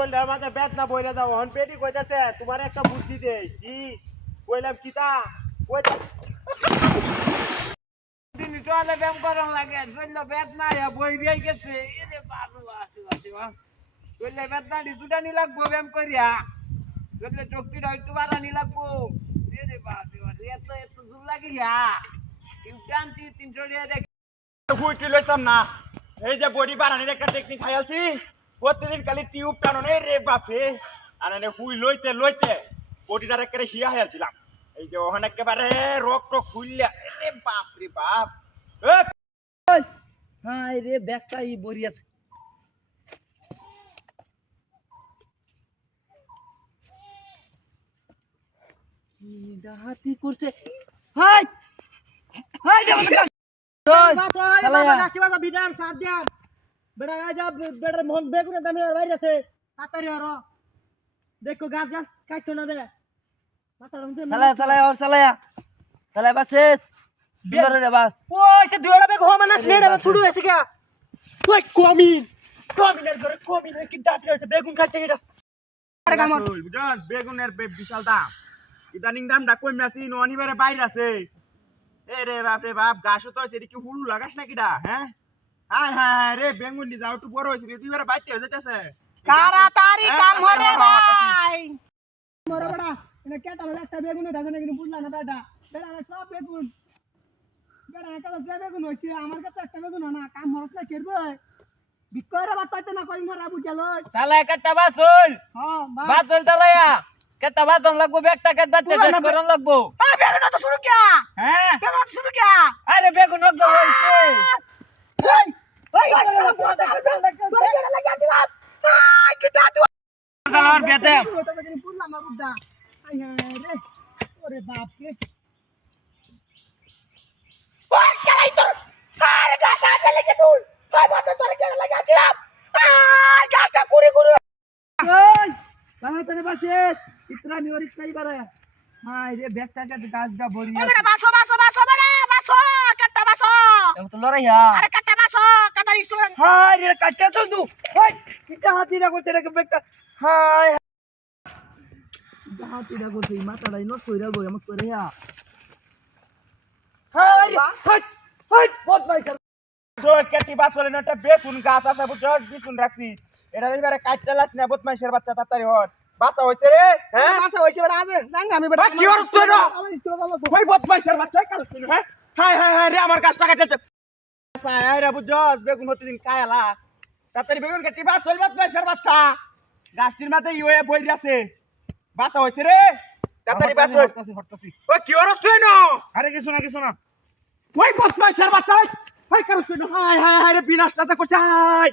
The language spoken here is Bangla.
বললাম মাঝে বেদনা বইলে দাও হন পেটি কইতাছে তোমার একটা বুদ্ধি দেই কি কইলাম কিতা কইতা দিন টলে ব্যায়াম করন লাগে শরীরে বেদনা ইয়া বই দিয়ে গেছে এরে বাবা বাবা শরীরে বেদনা দুটা নি লাগবো ব্যায়াম করিয়া শরীরে শক্তিটা একটু বাড়ানি লাগবো এরে বাবা এত এত জোর লাগিয়া ইনস্ট্যান্টি 300 টাকা দেখ হুইটি লইতাম না এই যে বডি বাড়ানির একটা টেকনিক খাইয়ালছি প্রতিদিন খালি টিউব টানো রে বাপে আর এনে হুই লইতে লইতে বডিটার একেবারে হিয়া হয়েছিলাম এই যে ওখানে একেবারে রক টক খুললে রে বাপ রে বাপ হাই রে ব্যাগটা ই বড়ি আছে ডাহাতি করছে হাই হাই যাব বিধান সাত দিন বেড়া যা বেড়ার মোহন বেগুনের দামে বাইরে আছে তাড়াতাড়ি হরো দেখো গাছ গাছ কাটতো না দে চালায়া বাসে বিগরে রে বাস ওই সে দুইটা বেগ হো মানে স্নেড হবে ছুড়ু এসে গা তুই কমিনের ধরে কমিনের কি দাঁত রয়েছে বেগুন কাটতে এটা আরে কামড় বুঝছ বেগুনের বিশাল দাম ইদানিং দামটা কমে আছে ননিবারে বাইরে আছে এ রে বাপ রে বাপ গাছও তো সেদিকে হুলু লাগাস নাকি ডা হ্যাঁ হায় হায় রে বেগুন দি যাও একটু বড় হইছে তুই এবারে বাইতে হয়ে যাইতেছে তাড়াতাড়ি কাম করে ভাই মরে বড়া এনে কেটা হলে একটা বেগুন দাজনে কিন্তু বুঝলা না বেটা বেটা সব বেগুন বেটা কাল যে বেগুন হইছে আমার কাছে একটা বেগুন না কাম হরছ না করবে বিকরে বাত পাইতে না কই মরা বুঝালো তালা কাটা বাসুল হ্যাঁ বাসুল তালায়া কাটা বাসন লাগবো ব্যাগটা কাট বাতে শেষ করন লাগবো আ বেগুন তো শুরু কিয়া হ্যাঁ বেগুন তো শুরু কিয়া আরে বেগুন লাগবো হইছে ওই লাগা দিলাম আই কিটা তুই সালার বেতে ওটা কিন্তু বুঝলা না বুদ্ধা আই রে ওরে বাপ রে ওই শালাই তোর আরে গাছটা ফেলে কে তুই ভাই বাতো তোর কেন লাগাছিলাম আই গাছটা কুড়ি কুড়ি ওই তাড়াতাড়ি বাসে ইতরা মিওর ইতরাই বারে হাই রে ব্যাগটা কাট গাছটা ভরি ওরে বাসো বড়া বাসো কাটা বাসো আছে তো লড়াইয়া আরে কাটা বাসো কাটা স্কুল হাই রে কাটটা তো দু হাই কিটা হাতিরা করতে রে ব্যাগটা হাই হাতিরা করতে মাথাটা নষ্ট হইরা গো আমত করে হ্যাঁ হাই হাই হাই বহুত ভাই তো কেটি বাসলে নটা বেগুন গাছ আছে বুঝছস বিছুন রাখছি এটা এবারে কাটতে লাস না বদমাইশের বাচ্চা তাড়াতাড়ি হর বাসা হইছে রে হ্যাঁ বাসা হইছে বড় আজ জাঙ্গা আমি বড় কি হরছ তুই না আমার স্কুলে গেল কই বদমাইশের বাচ্চা কালস তুই হ্যাঁ হাই হাই হাই রে আমার গাছটা কাটতে সাই রে বুঝছস বেগুন প্রতিদিন কায়ালা তাড়াতাড়ি বেগুন কেটি বাসল বদমাইশের বাচ্চা গাছটির মাথায় ইয়ে বই আছে বাসা হইছে রে তাড়াতাড়ি বাসল হরতাছি ওই কি হরছ তুই না আরে কিছু না ওই বদমাইশের বাচ্চা হাই কালস তুই না হাই হাই হাই রে বিনাশটা করছে হাই